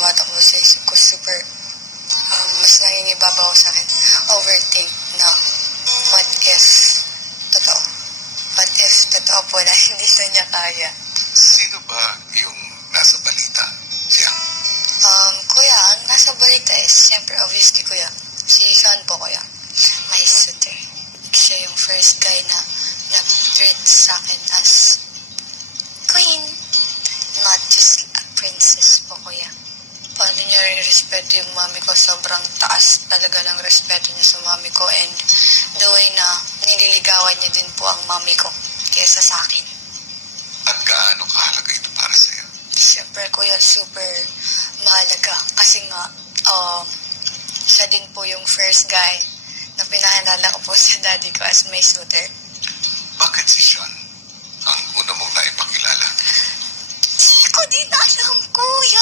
tumatakbo sa isip ko, super, mas nangingibabaw sa akin. Overthink na, what if totoo? What if totoo po na hindi na niya kaya? Sino ba yung nasa balita? Siya? Kuya, ang nasa balita is, siyempre, obviously, kuya, si Sean po, kuya. My suitor. Siya yung first guy na nag-treat sa akin as queen, not just a princess po, kuya. Paano niya respeto yung mami ko? Sobrang taas talaga ng respeto niya sa mami ko, and the way na nililigawan niya din po ang mami ko kesa sa akin. At gaano kahalaga ito para sa'yo? Siyempre, kuya, super mahalaga. Kasi nga, siya din po yung first guy na pinakilala ko po sa daddy ko as my suitor. Bakit si Sean ang una mong naipakilala? Hindi ko din alam, kuya.